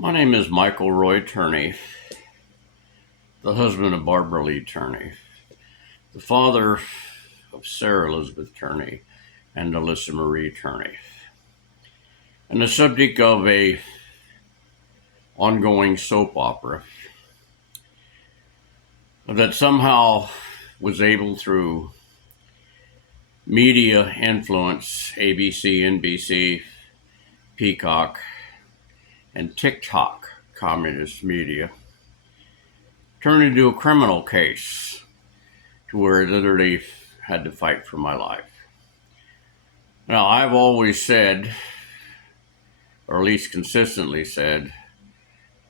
My name is Michael Roy Turney, the husband of Barbara Lee Turney, the father of Sarah Elizabeth Turney and Alyssa Marie Turney, and the subject of a ongoing soap opera that somehow was able, through media influence, ABC, NBC, Peacock, and TikTok communist media, turn into a criminal case to where I literally had to fight for my life. Now, I've always said, or at least consistently said,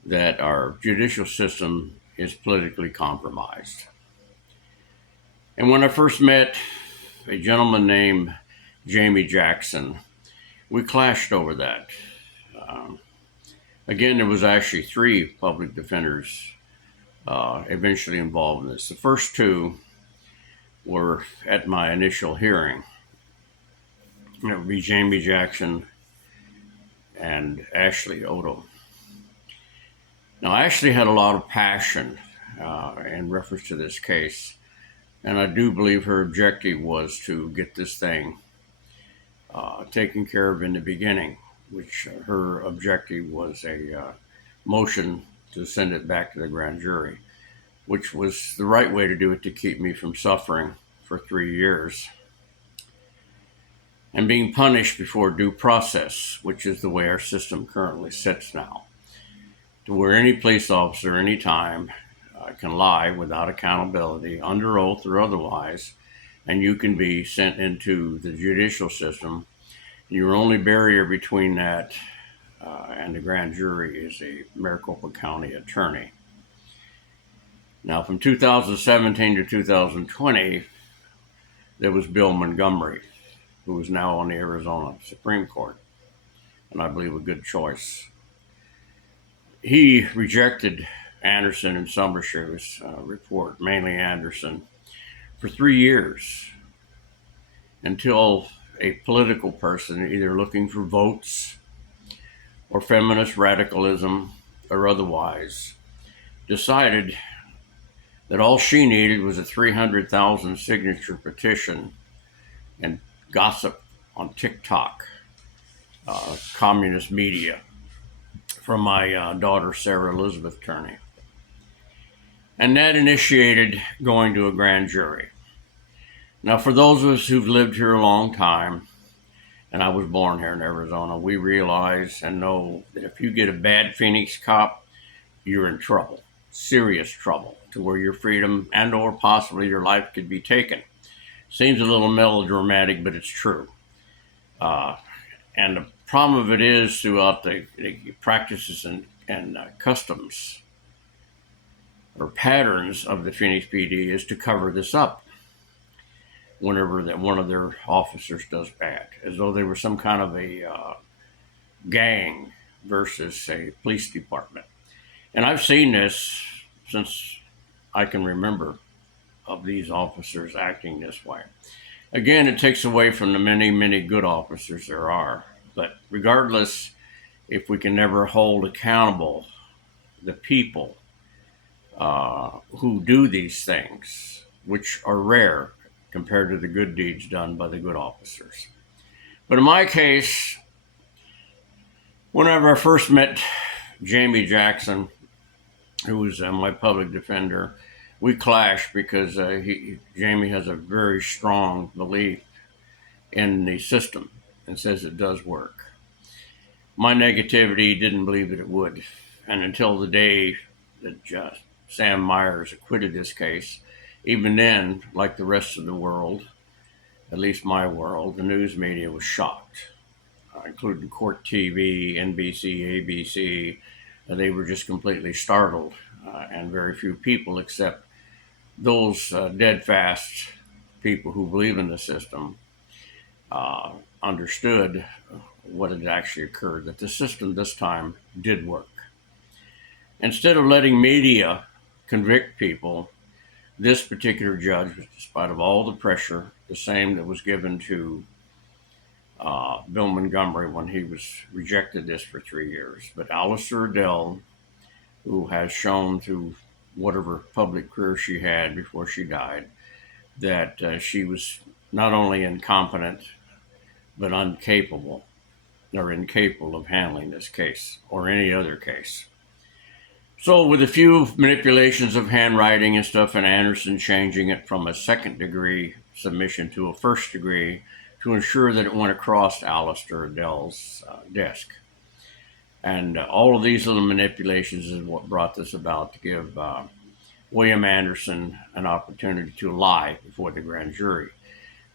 that our judicial system is politically compromised. And when I first met a gentleman named Jamie Jackson, we clashed over that. Again, there was actually three public defenders eventually involved in this. The first two were at my initial hearing. It would be Jamie Jackson and Ashley Odo. Now, Ashley had a lot of passion in reference to this case, and I do believe her objective was to get this thing taken care of in the beginning, which her objective was a motion to send it back to the grand jury, which was the right way to do it, to keep me from suffering for 3 years and being punished before due process, which is the way our system currently sits now, to where any police officer anytime can lie without accountability, under oath or otherwise, and you can be sent into the judicial system. Your only barrier between that and the grand jury is a Maricopa County attorney. Now, from 2017 to 2020, there was Bill Montgomery, who is now on the Arizona Supreme Court, and I believe a good choice. He rejected Anderson and Summershoe's report, mainly Anderson, for 3 years, until a political person, either looking for votes or feminist radicalism or otherwise, decided that all she needed was a 300,000 signature petition and gossip on TikTok, communist media, from my daughter, Sarah Elizabeth Turney. And that initiated going to a grand jury. Now, for those of us who've lived here a long time, and I was born here in Arizona, we realize and know that if you get a bad Phoenix cop, you're in trouble, serious trouble, to where your freedom and or possibly your life could be taken. Seems a little melodramatic, but it's true. And the problem of it is, throughout the practices and customs or patterns of the Phoenix PD, is to cover this up whenever that one of their officers does bad, as though they were some kind of a gang versus a police department. And I've seen this since I can remember, of these officers acting this way. Again, it takes away from the many, many good officers there are. But regardless, if we can never hold accountable the people who do these things, which are rare compared to the good deeds done by the good officers. But in my case, whenever I first met Jamie Jackson, who was my public defender, we clashed because Jamie has a very strong belief in the system and says it does work. My negativity didn't believe that it would. And until the day that Sam Myers acquitted this case, even then, like the rest of the world, at least my world, the news media was shocked, including Court TV, NBC, ABC. They were just completely startled, and very few people, except those dead fast people who believe in the system, understood what had actually occurred, that the system this time did work. Instead of letting media convict people, this particular judge, despite of all the pressure, the same that was given to Bill Montgomery when he was rejected this for 3 years. But Alistair Adele, who has shown through whatever public career she had before she died, that she was not only incompetent, but incapable of handling this case or any other case. So, with a few manipulations of handwriting and stuff, and Anderson changing it from a second degree submission to a first degree to ensure that it went across Alistair Adele's desk. And all of these little manipulations is what brought this about, to give William Anderson an opportunity to lie before the grand jury.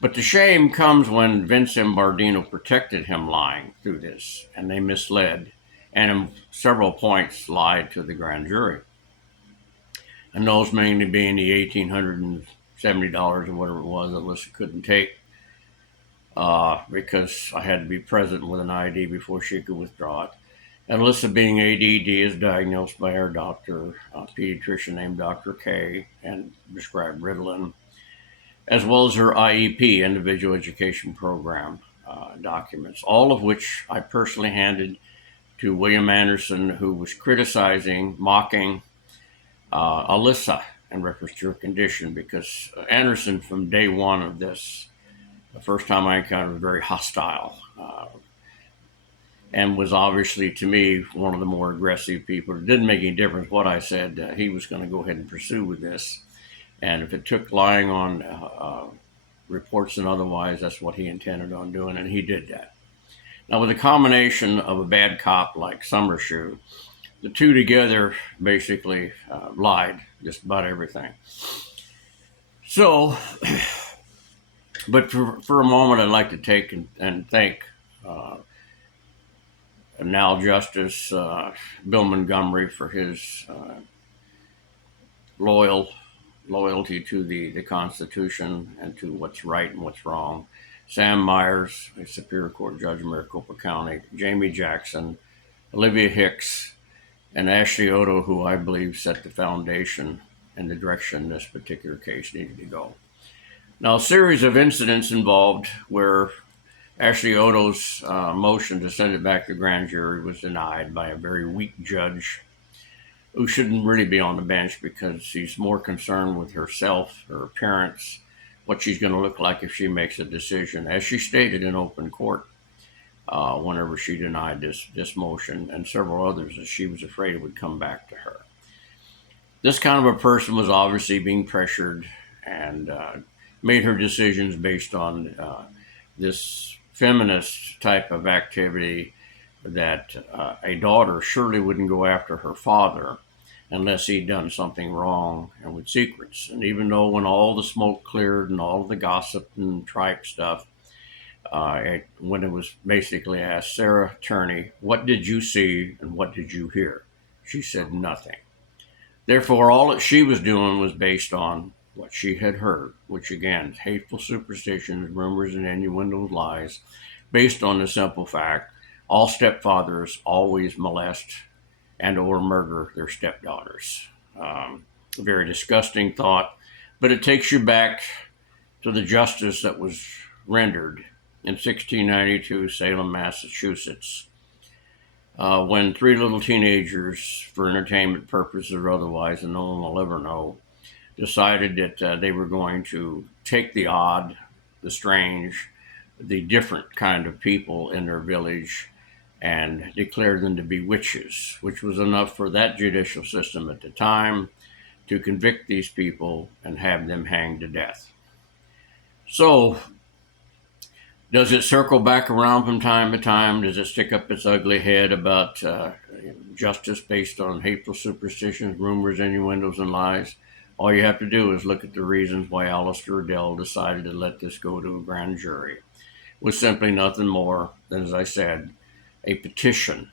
But the shame comes when Vince Imbardino protected him lying through this, and they misled and in several points lied to the grand jury. And those mainly being the $1,870 or whatever it was that Alyssa couldn't take because I had to be present with an ID before she could withdraw it. And Alyssa, being ADD, is diagnosed by her doctor, a pediatrician named Dr. K, and prescribed Ritalin, as well as her IEP, Individual Education Program, documents, all of which I personally handed to William Anderson, who was criticizing, mocking Alyssa in reference to her condition, because Anderson, from day one of this, the first time I encountered, was very hostile, and was obviously, to me, one of the more aggressive people. It didn't make any difference what I said. He was going to go ahead and pursue with this. And if it took lying on reports and otherwise, that's what he intended on doing, and he did that. Now, with a combination of a bad cop like Summershoe, the two together basically lied just about everything. So, but for a moment, I'd like to take and thank now Justice Bill Montgomery for his loyalty to the Constitution and to what's right and what's wrong. Sam Myers, a Superior Court Judge in Maricopa County, Jamie Jackson, Olivia Hicks, and Ashley Otto, who I believe set the foundation and the direction this particular case needed to go. Now, a series of incidents involved where Ashley Otto's motion to send it back to grand jury was denied by a very weak judge who shouldn't really be on the bench, because she's more concerned with herself, her appearance, what she's going to look like if she makes a decision, as she stated in open court whenever she denied this motion, and several others, that she was afraid it would come back to her. This kind of a person was obviously being pressured and made her decisions based on this feminist type of activity, that a daughter surely wouldn't go after her father unless he'd done something wrong and with secrets. And even though when all the smoke cleared and all the gossip and tripe stuff, when it was basically asked, Sarah Turney, what did you see and what did you hear? She said nothing. Therefore, all that she was doing was based on what she had heard, which again, hateful superstitions, rumors, and innuendos, lies, based on the simple fact all stepfathers always molest and or murder their stepdaughters. A very disgusting thought, but it takes you back to the justice that was rendered in 1692, Salem, Massachusetts, when three little teenagers, for entertainment purposes or otherwise, and no one will ever know, decided that they were going to take the odd, the strange, the different kind of people in their village and declared them to be witches, which was enough for that judicial system at the time to convict these people and have them hanged to death. So, does it circle back around from time to time? Does it stick up its ugly head about justice based on hateful superstitions, rumors, innuendos, and lies? All you have to do is look at the reasons why Alistair Adele decided to let this go to a grand jury. It was simply nothing more than, as I said, a petition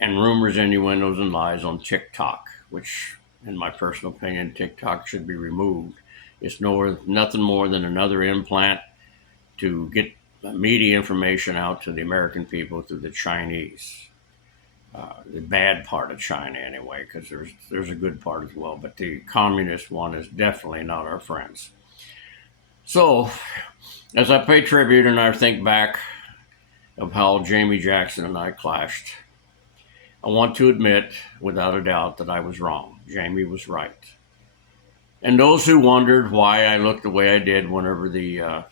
and rumors, innuendos, and lies on TikTok, which, in my personal opinion, TikTok should be removed. It's nothing more than another implant to get media information out to the American people through the Chinese. The bad part of China, anyway, because there's a good part as well, but the communist one is definitely not our friends. So, as I pay tribute and I think back of how Jamie Jackson and I clashed. I want to admit, without a doubt, that I was wrong. Jamie was right. And those who wondered why I looked the way I did whenever the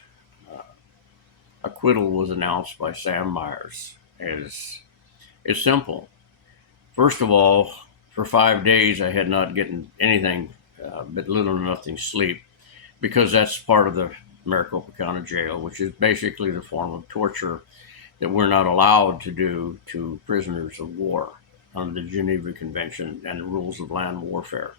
acquittal was announced by Sam Myers is it's simple. First of all, for 5 days I had not gotten anything but little or nothing sleep because that's part of the Maricopa County Jail, which is basically the form of torture that we're not allowed to do to prisoners of war under the Geneva Convention and the rules of land warfare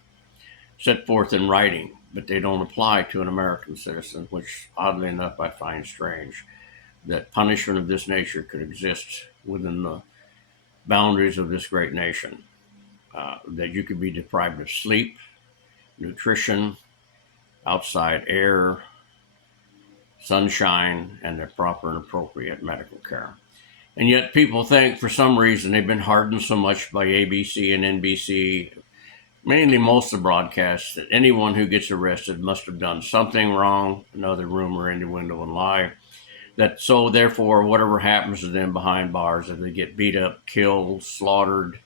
set forth in writing, but they don't apply to an American citizen, which oddly enough I find strange that punishment of this nature could exist within the boundaries of this great nation. That you could be deprived of sleep, nutrition, outside air, sunshine, and the proper and appropriate medical care. And yet people think for some reason they've been hardened so much by ABC and NBC, mainly most of the broadcasts, that anyone who gets arrested must have done something wrong, another rumor, innuendo, and lie. That so therefore whatever happens to them behind bars, if they get beat up, killed, slaughtered,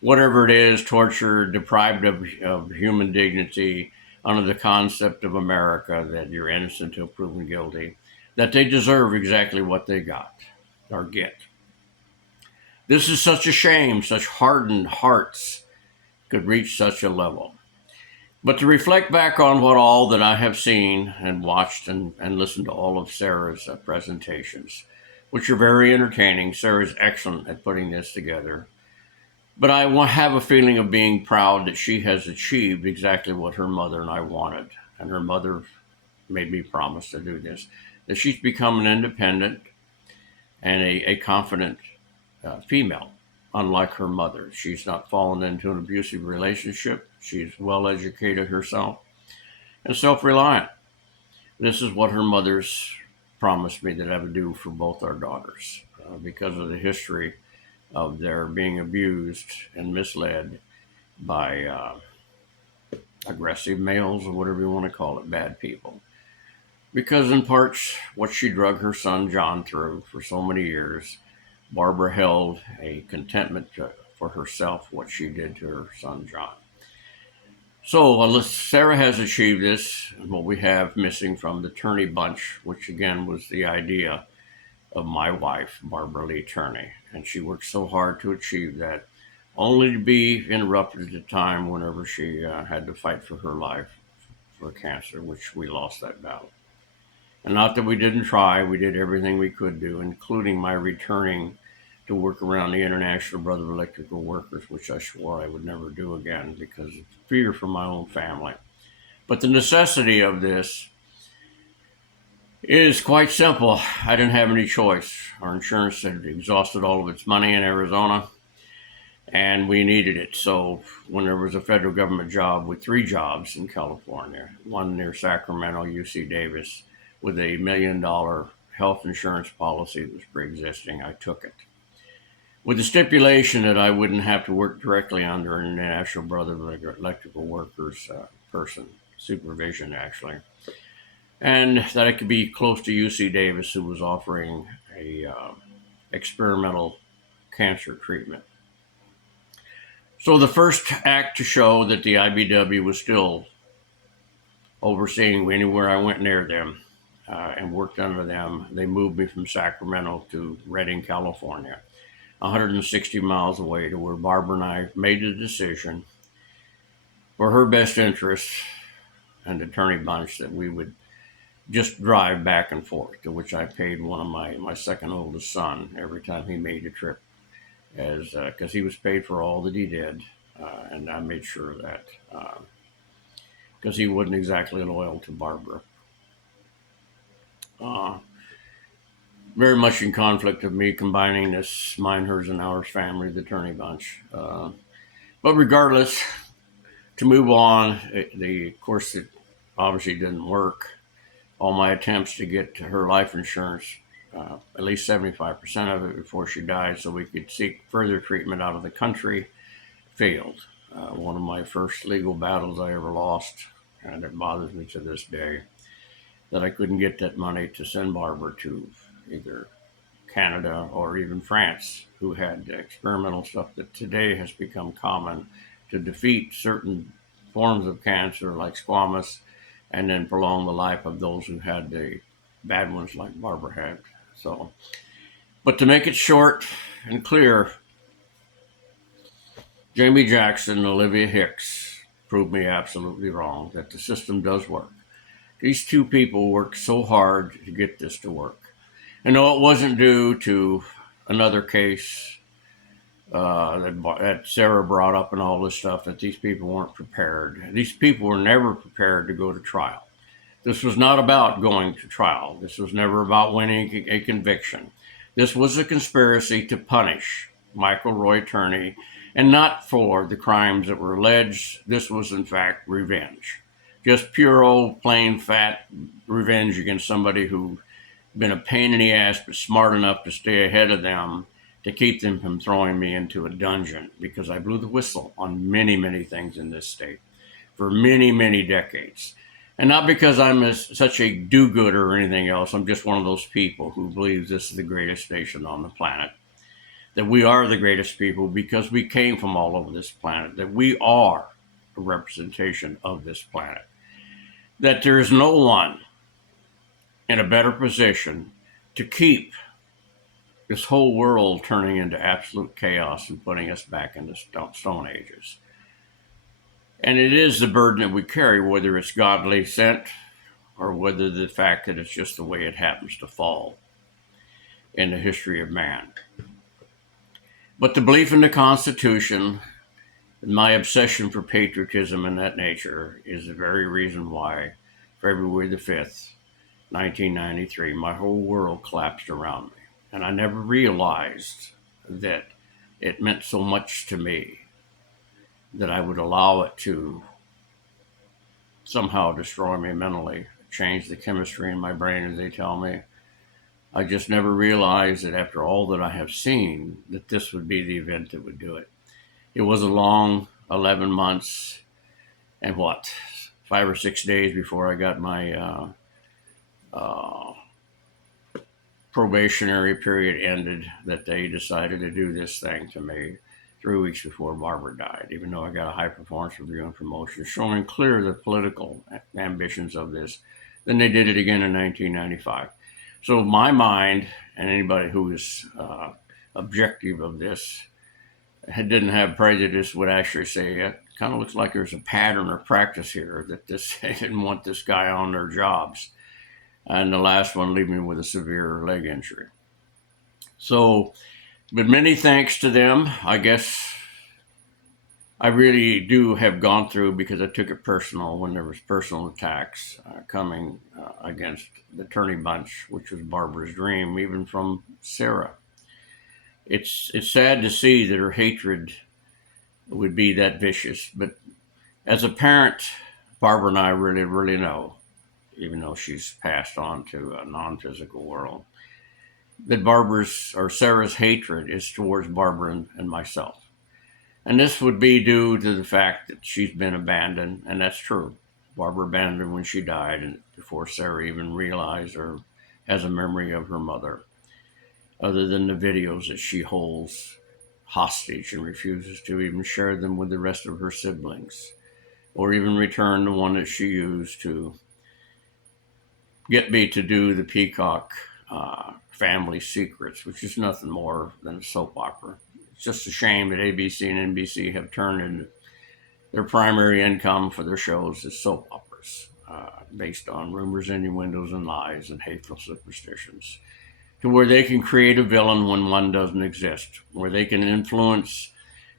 whatever it is, tortured, deprived of human dignity, under the concept of America that you're innocent until proven guilty, that they deserve exactly what they got or get. This is such a shame, such hardened hearts could reach such a level. But to reflect back on what all that I have seen and watched and listened to all of Sarah's presentations, which are very entertaining. Sarah's excellent at putting this together. But I have a feeling of being proud that she has achieved exactly what her mother and I wanted. And her mother made me promise to do this, that she's become an independent and a confident female, unlike her mother. She's not fallen into an abusive relationship. She's well educated herself and self-reliant. This is what her mother's promised me that I would do for both our daughters because of the history of their being abused and misled by aggressive males or whatever you want to call it, bad people. Because in parts, what she drug her son John through for so many years, Barbara held a contentment for herself, what she did to her son John. So Sarah has achieved this, and what we have missing from the Turney bunch, which again was the idea of my wife, Barbara Lee Turney. And she worked so hard to achieve that, only to be interrupted at a time whenever she had to fight for her life for cancer, which we lost that battle. And not that we didn't try, we did everything we could do, including my returning to work around the International Brotherhood of Electrical Workers, which I swore I would never do again because of fear for my own family. But the necessity of this is quite simple. I didn't have any choice. Our insurance had exhausted all of its money in Arizona, and we needed it. So when there was a federal government job with 3 jobs in California, one near Sacramento, UC Davis, with $1 million health insurance policy that was pre-existing, I took it, with the stipulation that I wouldn't have to work directly under an International Brotherhood of Electrical Workers person, supervision actually, and that I could be close to UC Davis, who was offering a experimental cancer treatment. So the first act to show that the IBW was still overseeing anywhere I went near them and worked under them, they moved me from Sacramento to Redding, California, 160 miles away, to where Barbara and I made the decision for her best interest and the Turney bunch that we would just drive back and forth, to which I paid one of my second oldest son every time he made a trip, as because he was paid for all that he did, and I made sure of that because he wasn't exactly loyal to Barbara. Very much in conflict of me combining this mine, hers, and ours family, the Turney bunch. But regardless, to move on, of course, it obviously didn't work. All my attempts to get her life insurance, at least 75% of it before she died, so we could seek further treatment out of the country, failed. One of my first legal battles I ever lost, and it bothers me to this day, that I couldn't get that money to send Barbara to either Canada or even France, who had experimental stuff that today has become common to defeat certain forms of cancer like squamous and then prolong the life of those who had the bad ones like Barbara had. So, but to make it short and clear, Jamie Jackson and Olivia Hicks proved me absolutely wrong that the system does work. These two people worked so hard to get this to work. And no, it wasn't due to another case that Sarah brought up and all this stuff, that these people weren't prepared. These people were never prepared to go to trial. This was not about going to trial. This was never about winning a conviction. This was a conspiracy to punish Michael Roy Turney, and not for the crimes that were alleged. This was, in fact, revenge. Just pure old plain fat revenge against somebody who been a pain in the ass, but smart enough to stay ahead of them to keep them from throwing me into a dungeon, because I blew the whistle on many, many things in this state for many, many decades. And not because I'm such a do-gooder or anything else. I'm just one of those people who believes this is the greatest nation on the planet, that we are the greatest people because we came from all over this planet, that we are a representation of this planet, that there is no one in a better position to keep this whole world turning into absolute chaos and putting us back into stone ages. And it is the burden that we carry, whether it's godly sent or whether the fact that it's just the way it happens to fall in the history of man. But the belief in the Constitution and my obsession for patriotism and that nature is the very reason why February the 5th, 1993, my whole world collapsed around me. And I never realized that it meant so much to me that I would allow it to somehow destroy me mentally, change the chemistry in my brain, as they tell me. I just never realized that after all that I have seen, that this would be the event that would do it. It was a long 11 months and 5 or 6 days before I got my probationary period ended, that they decided to do this thing to me 3 weeks before Barbara died, even though I got a high performance review and promotion, showing clear the political ambitions of this. Then they did it again in 1995. So my mind, and anybody who is objective of this, didn't have prejudice, would actually say it kind of looks like there's a pattern or practice here, that they didn't want this guy on their jobs. And the last one leaving me with a severe leg injury. So, but many thanks to them. I guess I really do have gone through, because I took it personal when there was personal attacks coming against the Turney bunch, which was Barbara's dream, even from Sarah. It's sad to see that her hatred would be that vicious. But as a parent, Barbara and I really know, even though she's passed on to a non-physical world, that Sarah's hatred is towards Barbara and myself. And this would be due to the fact that she's been abandoned, and that's true. Barbara abandoned her when she died, and before Sarah even realized or has a memory of her mother, other than the videos that she holds hostage and refuses to even share them with the rest of her siblings, or even return the one that she used to get me to do the Peacock Family Secrets, which is nothing more than a soap opera. It's just a shame that ABC and NBC have turned into their primary income for their shows as soap operas, based on rumors, innuendos, and lies and hateful superstitions, to where they can create a villain when one doesn't exist, where they can influence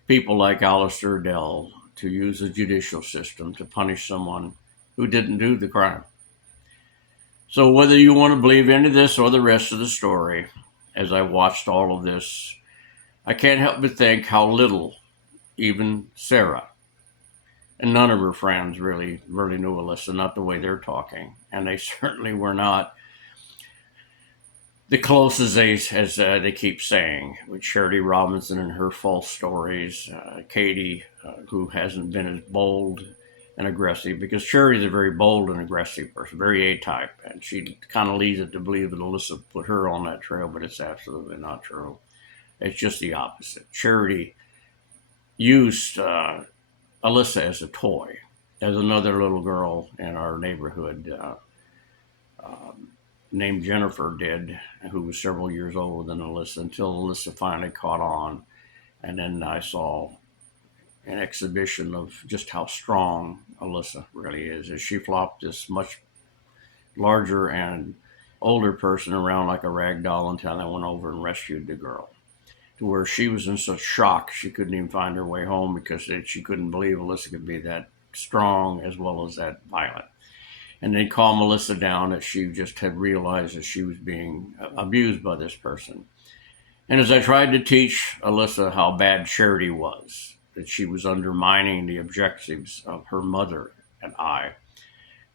people like Alistair Dell to use the judicial system to punish someone who didn't do the crime. So whether you want to believe any of this or the rest of the story, as I watched all of this, I can't help but think how little even Sarah and none of her friends really knew Alyssa, not the way they're talking. And they certainly were not the closest as they keep saying, with Charity Robinson and her false stories, Katie, who hasn't been as bold and aggressive, because Charity's a very bold and aggressive person, very A-type, and she kind of leads it to believe that Alyssa put her on that trail, but it's absolutely not true. It's just the opposite. Charity used Alyssa as a toy, as another little girl in our neighborhood named Jennifer did, who was several years older than Alyssa, until Alyssa finally caught on. And then I saw an exhibition of just how strong Alyssa really is, as she flopped this much larger and older person around like a rag doll until I went over and rescued the girl, to where she was in such shock she couldn't even find her way home, because she couldn't believe Alyssa could be that strong as well as that violent. And they calmed Alyssa down, that she just had realized that she was being abused by this person. And as I tried to teach Alyssa how bad Charity was, that she was undermining the objectives of her mother and I,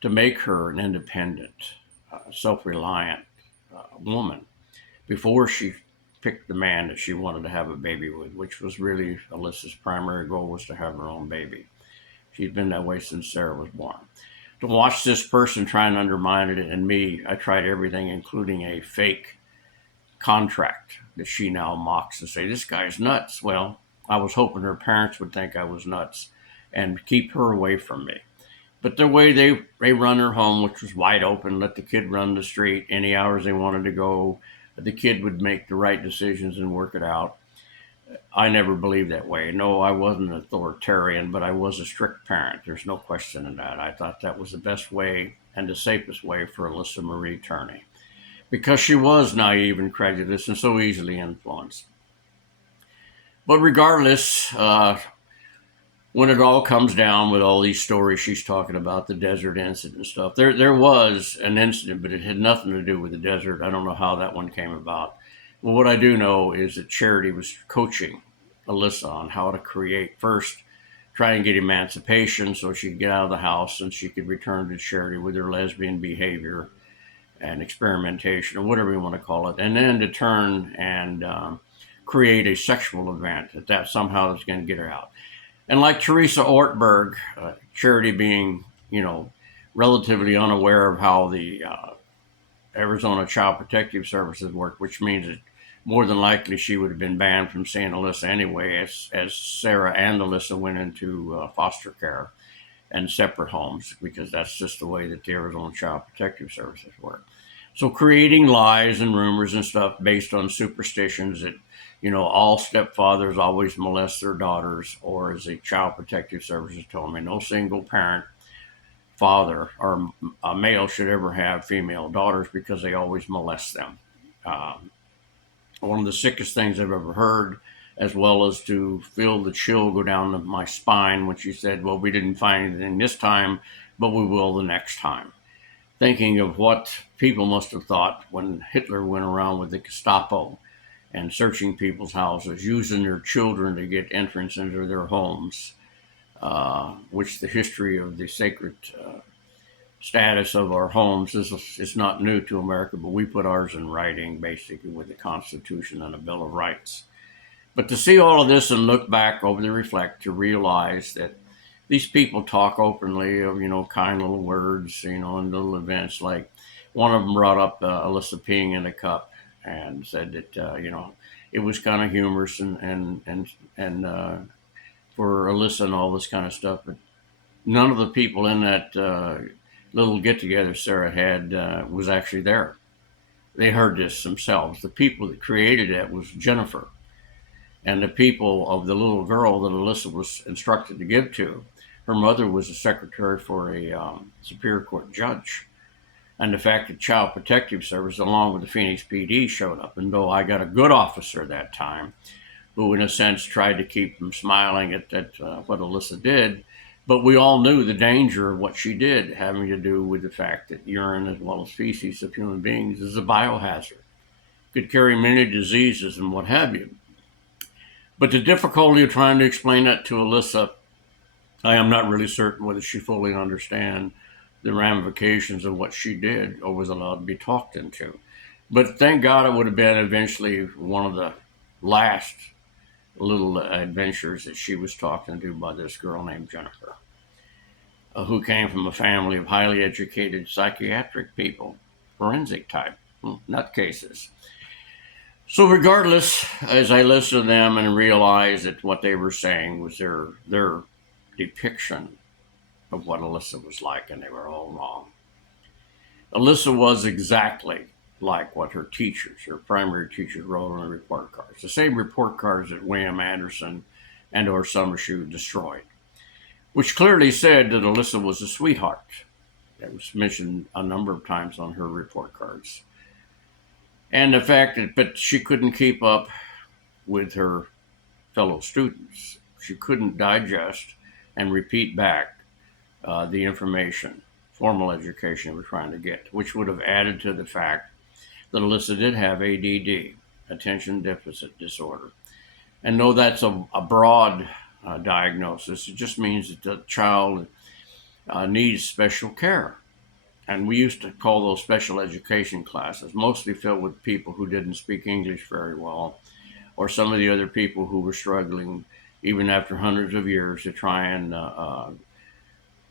to make her an independent, self-reliant woman, before she picked the man that she wanted to have a baby with, which was really Alyssa's primary goal, was to have her own baby. She's been that way since Sarah was born. To watch this person try and undermine it, and me, I tried everything, including a fake contract that she now mocks and say, this guy's nuts. Well, I was hoping her parents would think I was nuts and keep her away from me. But the way they run her home, which was wide open, let the kid run the street any hours they wanted to go, the kid would make the right decisions and work it out. I never believed that way. No, I wasn't an authoritarian, but I was a strict parent. There's no question in that. I thought that was the best way and the safest way for Alyssa Marie Turney, because she was naive and credulous and so easily influenced. But regardless, when it all comes down with all these stories she's talking about, the desert incident and stuff, there was an incident, but it had nothing to do with the desert. I don't know how that one came about. Well, what I do know is that Charity was coaching Alyssa on how to create, first, try and get emancipation so she could get out of the house and she could return to Charity with her lesbian behavior and experimentation, or whatever you want to call it, and then to turn and create a sexual event that somehow is going to get her out. And like Teresa Ortberg, Charity being, relatively unaware of how the Arizona Child Protective Services work, which means that more than likely she would have been banned from seeing Alyssa anyway, as Sarah and Alyssa went into foster care and separate homes, because that's just the way that the Arizona Child Protective Services work. So creating lies and rumors and stuff based on superstitions that, all stepfathers always molest their daughters, or as the Child Protective Services told me, no single parent, father, or a male should ever have female daughters because they always molest them. One of the sickest things I've ever heard, as well as to feel the chill go down my spine when she said, well, we didn't find anything this time, but we will the next time. Thinking of what people must have thought when Hitler went around with the Gestapo and searching people's houses, using their children to get entrance into their homes, which the history of the sacred status of our homes is not new to America, but we put ours in writing, basically, with the Constitution and the Bill of Rights. But to see all of this and look back over the reflect, to realize that these people talk openly of, kind little words, and little events. Like one of them brought up Alyssa peeing in a cup and said that, it was kind of humorous and for Alyssa and all this kind of stuff. But none of the people in that little get-together Sarah had was actually there. They heard this themselves. The people that created it was Jennifer, and the people of the little girl that Alyssa was instructed to give to. Her mother was a secretary for a Superior Court judge. And the fact that Child Protective Service, along with the Phoenix PD, showed up. And though I got a good officer that time, who in a sense tried to keep them smiling at what Alyssa did, but we all knew the danger of what she did, having to do with the fact that urine, as well as feces of human beings, is a biohazard. Could carry many diseases and what have you. But the difficulty of trying to explain that to Alyssa, I am not really certain whether she fully understands the ramifications of what she did or was allowed to be talked into. But thank God it would have been eventually one of the last little adventures that she was talked into by this girl named Jennifer. who came from a family of highly educated psychiatric people, forensic type nutcases. So, regardless, as I listened to them and realized that what they were saying was their depiction of what Alyssa was like, and they were all wrong. Alyssa was exactly like what her teachers, her primary teachers, wrote on the report cards. The same report cards that William Anderson and or Summershoe destroyed, which clearly said that Alyssa was a sweetheart. That was mentioned a number of times on her report cards. And the fact that, but she couldn't keep up with her fellow students. She couldn't digest and repeat back the information, formal education we're trying to get, which would have added to the fact that Alyssa did have ADD, attention deficit disorder. And though that's a broad diagnosis, it just means that the child needs special care. And we used to call those special education classes, mostly filled with people who didn't speak English very well, or some of the other people who were struggling, even after hundreds of years, to try and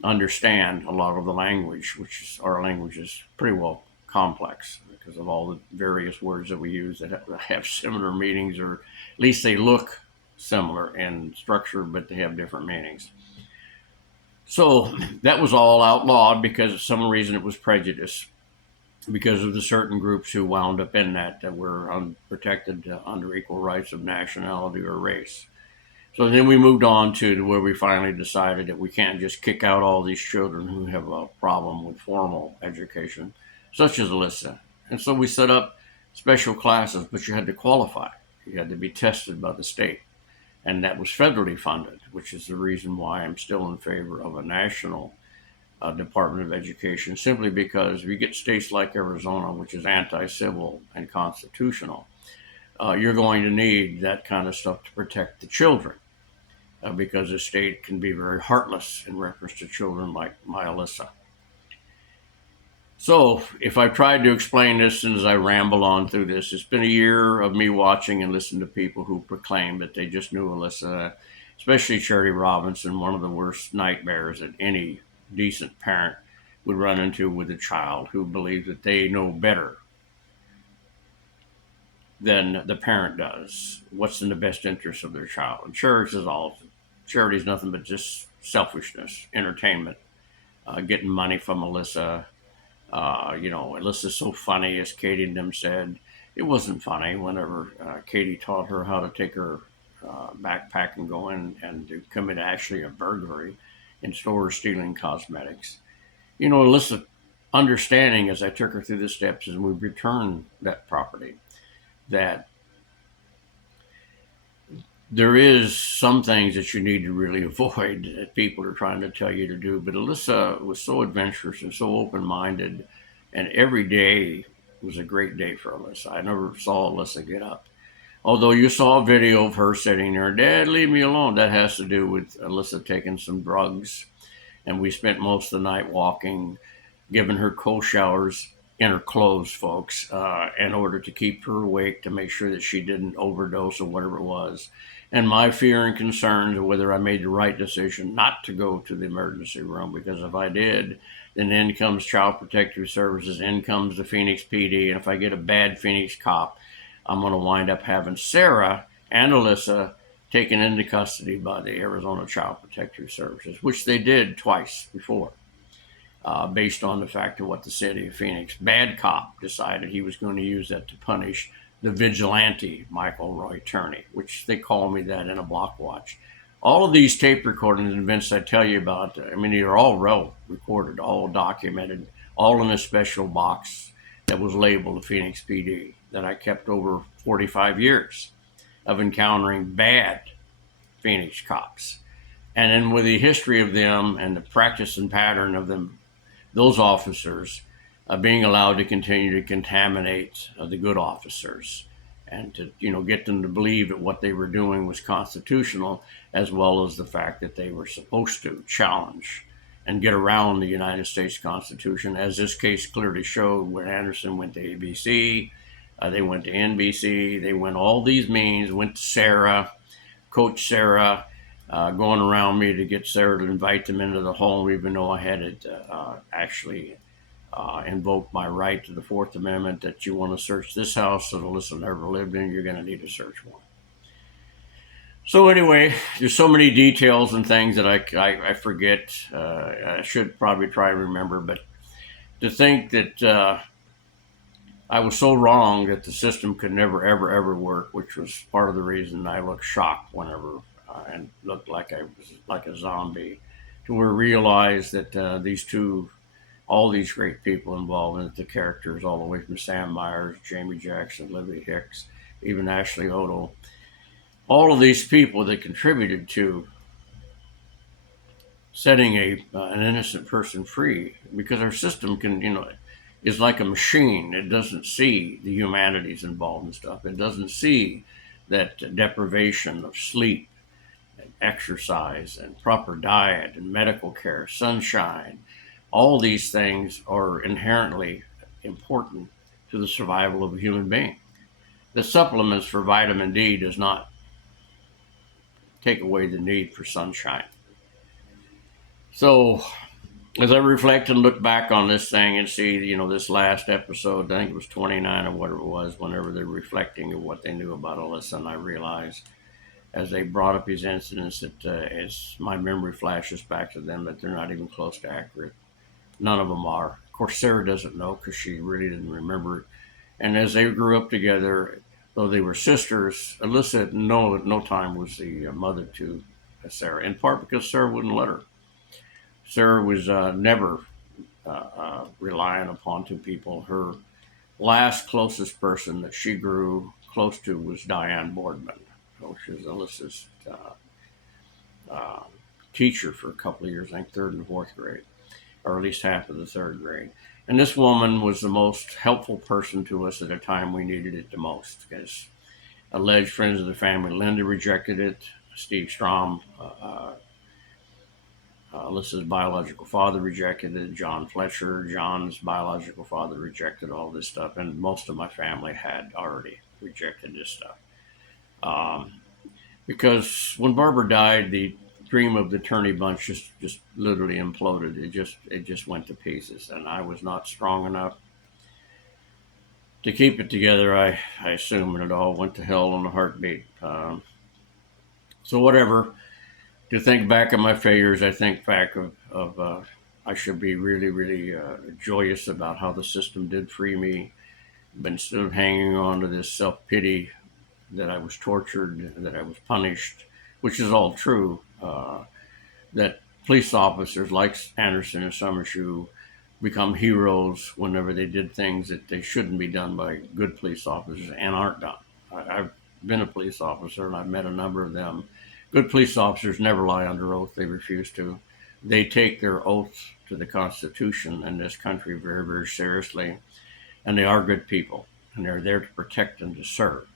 understand a lot of the language, which is, our language is pretty well complex because of all the various words that we use that have similar meanings, or at least they look similar in structure, but they have different meanings. So that was all outlawed because of some reason it was prejudice, because of the certain groups who wound up in that were unprotected under equal rights of nationality or race. So then we moved on to where we finally decided that we can't just kick out all these children who have a problem with formal education, such as Alyssa. And so we set up special classes, but you had to qualify. You had to be tested by the state. And that was federally funded, which is the reason why I'm still in favor of a national Department of Education, simply because if you get states like Arizona, which is anti-civil and constitutional, you're going to need that kind of stuff to protect the children, because the state can be very heartless in reference to children like my Alyssa. So if I've tried to explain this, and as I ramble on through this, it's been a year of me watching and listening to people who proclaim that they just knew Alyssa, especially Charity Robinson, one of the worst nightmares that any decent parent would run into with a child who believes that they know better than the parent does what's in the best interest of their child. And charity is nothing but just selfishness, entertainment, getting money from Alyssa. Alyssa's so funny, as Katie and them said. It wasn't funny whenever Katie taught her how to take her backpack and go in and to commit actually a burglary in stores stealing cosmetics. Alyssa understanding, as I took her through the steps as we returned that property, that there is some things that you need to really avoid that people are trying to tell you to do. But Alyssa was so adventurous and so open-minded, and every day was a great day for Alyssa. I never saw Alyssa get up. Although you saw a video of her sitting there, "Dad, leave me alone." That has to do with Alyssa taking some drugs. And we spent most of the night walking, giving her cold showers in her clothes, folks, in order to keep her awake, to make sure that she didn't overdose or whatever it was. And my fear and concerns of whether I made the right decision not to go to the emergency room, because if I did, then in comes Child Protective Services, in comes the Phoenix PD, and if I get a bad Phoenix cop, I'm going to wind up having Sarah and Alyssa taken into custody by the Arizona Child Protective Services, which they did twice before, based on the fact of what the city of Phoenix bad cop decided he was going to use that to punish the vigilante Michael Roy Turney, which they call me that in a block watch. All of these tape recordings and events I tell you about, they're all well recorded, all documented, all in a special box that was labeled the Phoenix PD that I kept over 45 years of encountering bad Phoenix cops. And then with the history of them and the practice and pattern of them, those officers being allowed to continue to contaminate the good officers, and to get them to believe that what they were doing was constitutional, as well as the fact that they were supposed to challenge and get around the United States Constitution, as this case clearly showed, when Anderson went to ABC, they went to NBC, they went all these means, went to Sarah, Coach Sarah, going around me to get Sarah to invite them into the home, even though I had it actually invoked my right to the Fourth Amendment that you want to search this house that Alyssa never lived in, you're going to need a search warrant. So anyway, there's so many details and things that I forget. I should probably try to remember, but to think that I was so wrong that the system could never, ever, ever work, which was part of the reason I looked shocked whenever and looked like I was like a zombie, to where I realized that all these great people involved in it, the characters all the way from Sam Myers, Jamie Jackson, Libby Hicks, even Ashley Odo, all of these people that contributed to setting an innocent person free, because our system is like a machine. It doesn't see the humanities involved in stuff. It doesn't see that deprivation of sleep and exercise and proper diet and medical care, sunshine, all these things are inherently important to the survival of a human being. The supplements for vitamin D does not take away the need for sunshine. So as I reflect and look back on this thing and see, this last episode, I think it was 29 or whatever it was, whenever they're reflecting of what they knew about Alyssa, and I realized as they brought up these incidents that as my memory flashes back to them, that they're not even close to accurate. None of them are. Of course, Sarah doesn't know because she really didn't remember it. And as they grew up together, though they were sisters, Alyssa at no time was the mother to Sarah, in part because Sarah wouldn't let her. Sarah was never relying upon two people. Her last closest person that she grew close to was Diane Boardman, which was Alyssa's teacher for a couple of years, I think third and fourth grade, or at least half of the third grade. And this woman was the most helpful person to us at a time we needed it the most, because alleged friends of the family, Linda rejected it, Steve Strom, Alyssa's biological father rejected it, John Fletcher, John's biological father rejected all this stuff, and most of my family had already rejected this stuff. Because when Barbara died, the dream of the Turney Bunch just literally imploded. It just went to pieces, and I was not strong enough to keep it together. I assume, and it all went to hell in a heartbeat. So whatever. To think back on my failures, I think back of I should be really, really joyous about how the system did free me. But instead of hanging on to this self-pity that I was tortured, that I was punished, which is all true, that police officers like Anderson and Summershoe become heroes whenever they did things that they shouldn't be done by good police officers and aren't done. I've been a police officer and I've met a number of them. Good police officers never lie under oath. They refuse to. They take their oath to the Constitution and this country very, very seriously. And they are good people. And they're there to protect and to serve,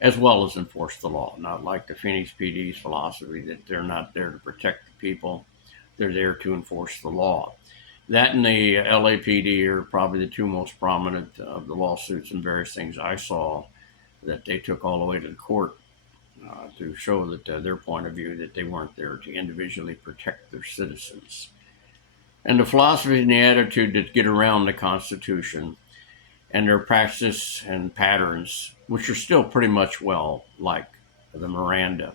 as well as enforce the law. Not like the Phoenix PD's philosophy that they're not there to protect the people. They're there to enforce the law. That and the LAPD are probably the two most prominent of the lawsuits and various things I saw that they took all the way to the court. To show that their point of view, that they weren't there to individually protect their citizens. And the philosophy and the attitude that get around the Constitution and their practice and patterns, which are still pretty much like the Miranda,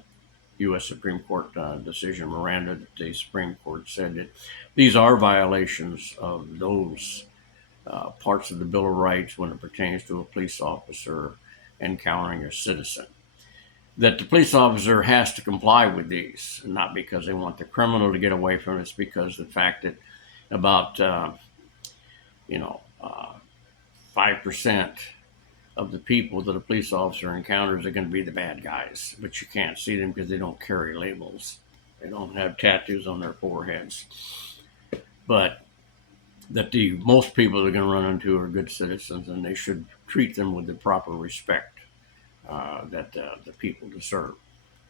U.S. Supreme Court decision, Miranda, that the Supreme Court said that these are violations of those parts of the Bill of Rights when it pertains to a police officer encountering a citizen. That the police officer has to comply with these, not because they want the criminal to get away from it. It's because the fact that about 5% of the people that a police officer encounters are going to be the bad guys, but you can't see them because they don't carry labels. They don't have tattoos on their foreheads. But that the most people they're going to run into are good citizens, and they should treat them with the proper respect that the people deserve,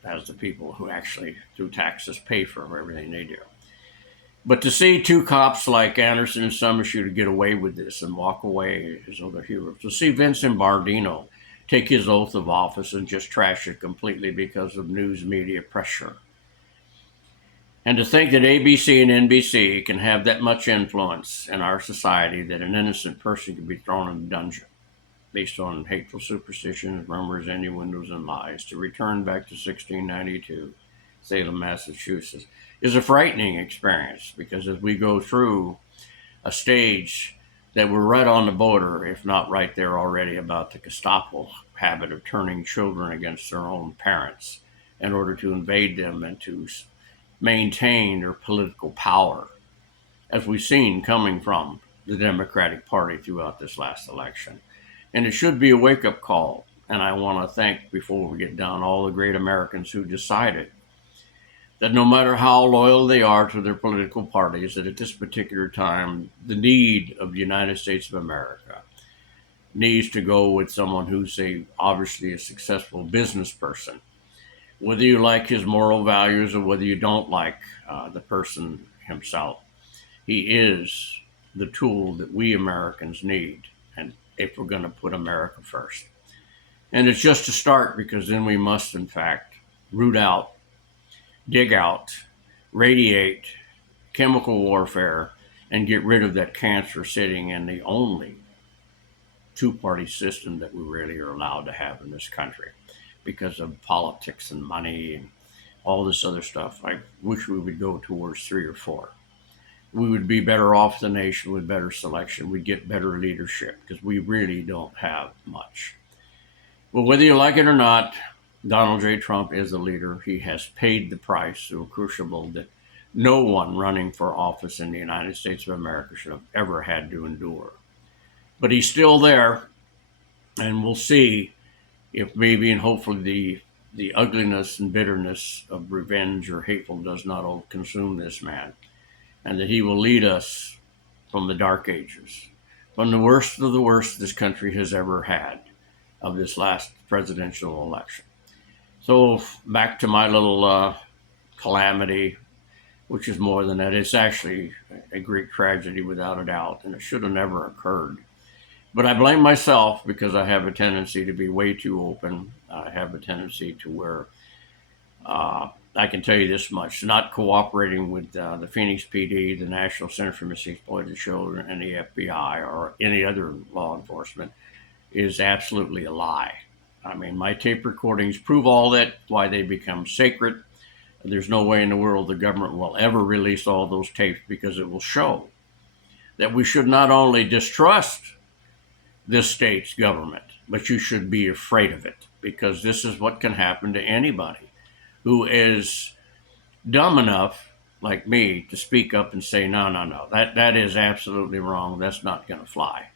as the people who actually, through taxes, pay for everything they do. But to see two cops like Anderson and Summershoe to get away with this and walk away as other heroes, to see Vincent Bardino take his oath of office and just trash it completely because of news media pressure, And to think that ABC and NBC can have that much influence in our society that an innocent person can be thrown in a dungeon based on hateful superstitions, rumors, innuendos, and lies to return back to 1692, Salem, Massachusetts, is a frightening experience because as we go through a stage that we're right on the border, if not right there already, about the Gestapo habit of turning children against their own parents in order to invade them and to maintain their political power, as we've seen coming from the Democratic Party throughout this last election. And it should be a wake up call. And I want to thank, before we get down, all the great Americans who decided that no matter how loyal they are to their political parties, that at this particular time, the need of the United States of America needs to go with someone who's obviously a successful business person. Whether you like his moral values or whether you don't like the person himself, he is the tool that we Americans need, and if we're going to put America first. And it's just a start, because then we must, in fact, root out, dig out, radiate, chemical warfare, and get rid of that cancer sitting in the only two-party system that we really are allowed to have in this country because of politics and money and all this other stuff. I wish we would go towards 3 or 4. We would be better off, the nation, with better selection. We'd get better leadership because we really don't have much. Well, whether you like it or not, Donald J. Trump is a leader. He has paid the price through a crucible that no one running for office in the United States of America should have ever had to endure. But he's still there, and we'll see if maybe and hopefully the ugliness and bitterness of revenge or hateful does not consume this man, and that he will lead us from the dark ages, from the worst of the worst this country has ever had of this last presidential election. So back to my little calamity, which is more than that. It's actually a great tragedy without a doubt, and it should have never occurred. But I blame myself because I have a tendency to be way too open. I have a tendency to where I can tell you this much: not cooperating with the Phoenix PD, the National Center for Missing Exploited Children, and the FBI or any other law enforcement is absolutely a lie. I mean, my tape recordings prove all that, why they become sacred. There's no way in the world the government will ever release all those tapes, because it will show that we should not only distrust this state's government, but you should be afraid of it, because this is what can happen to anybody who is dumb enough, like me, to speak up and say, no, that is absolutely wrong. That's not going to fly.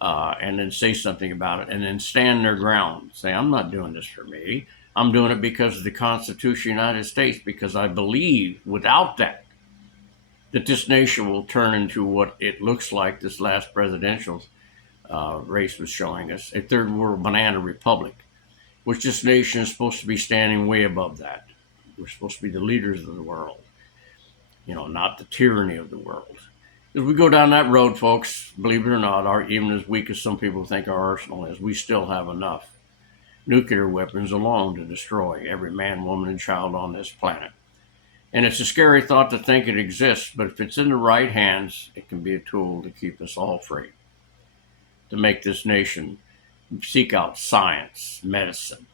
And then say something about it, and then stand their ground. Say, I'm not doing this for me. I'm doing it because of the Constitution of the United States, because I believe without that this nation will turn into what it looks like this last presidential race was showing us, a third world banana republic, which this nation is supposed to be standing way above that. We're supposed to be the leaders of the world, not the tyranny of the world. As we go down that road, folks, believe it or not, even as weak as some people think our arsenal is, we still have enough nuclear weapons alone to destroy every man, woman, and child on this planet. And it's a scary thought to think it exists, but if it's in the right hands, it can be a tool to keep us all free, to make this nation seek out science, medicine,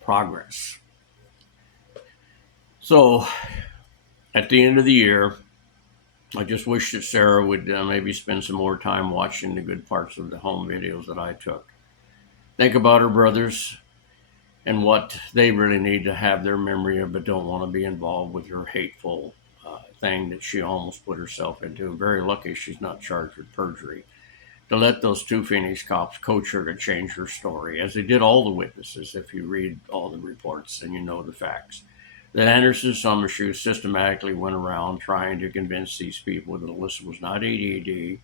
progress. So, at the end of the year, I just wish that Sarah would maybe spend some more time watching the good parts of the home videos that I took. Think about her brothers and what they really need to have their memory of, but don't want to be involved with her hateful thing that she almost put herself into. I'm very lucky she's not charged with perjury. To let those 2 Phoenix cops coach her to change her story, as they did all the witnesses, if you read all the reports and you know the facts. That Anderson Summershoe systematically went around trying to convince these people that Alyssa was not ADD.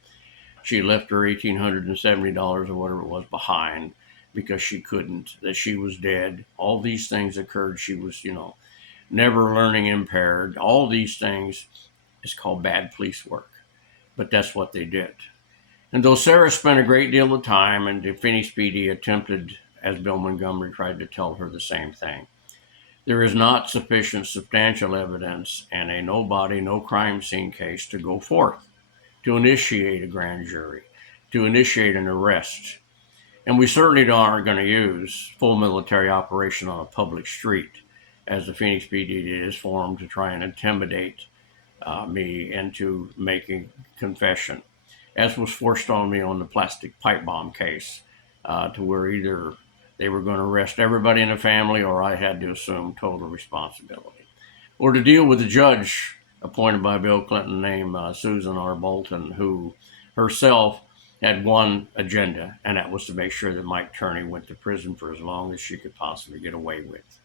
She left her $1,870 or whatever it was behind because she couldn't, that she was dead. All these things occurred. She was, never learning impaired. All these things is called bad police work, but that's what they did. And though Sarah spent a great deal of time, and the Phoenix PD attempted, as Bill Montgomery tried to tell her the same thing, there is not sufficient substantial evidence and a no body, no crime scene case to go forth, to initiate a grand jury, to initiate an arrest. And we certainly aren't going to use full military operation on a public street, as the Phoenix PD is formed to try and intimidate me into making confession, as was forced on me on the plastic pipe bomb case, to where either they were going to arrest everybody in the family or I had to assume total responsibility. Or to deal with a judge appointed by Bill Clinton named Susan R. Bolton, who herself had one agenda, and that was to make sure that Mike Turney went to prison for as long as she could possibly get away with,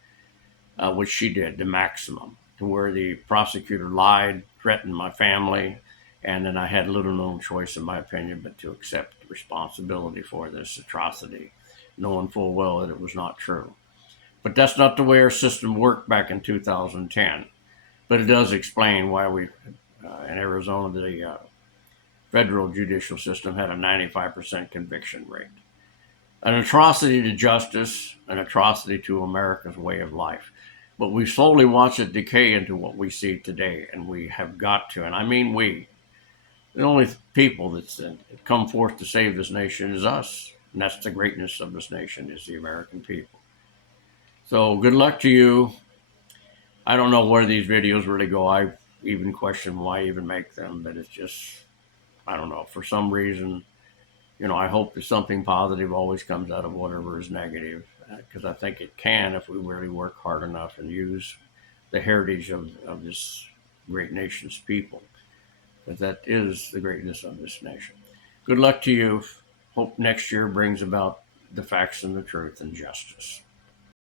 which she did, the maximum, to where the prosecutor lied, threatened my family, and then I had little known choice, in my opinion, but to accept responsibility for this atrocity, knowing full well that it was not true. But that's not the way our system worked back in 2010. But it does explain why we, in Arizona, the federal judicial system had a 95% conviction rate. An atrocity to justice, an atrocity to America's way of life. But we slowly watch it decay into what we see today, and we have got to, and I mean we, the only people that come forth to save this nation is us. And that's the greatness of this nation, is the American people. So good luck to you. I don't know where these videos really go. I even question why even make them, but it's just, I don't know. For some reason, I hope that something positive always comes out of whatever is negative, because I think it can if we really work hard enough and use the heritage of this great nation's people. But that is the greatness of this nation. Good luck to you. Hope next year brings about the facts and the truth and justice.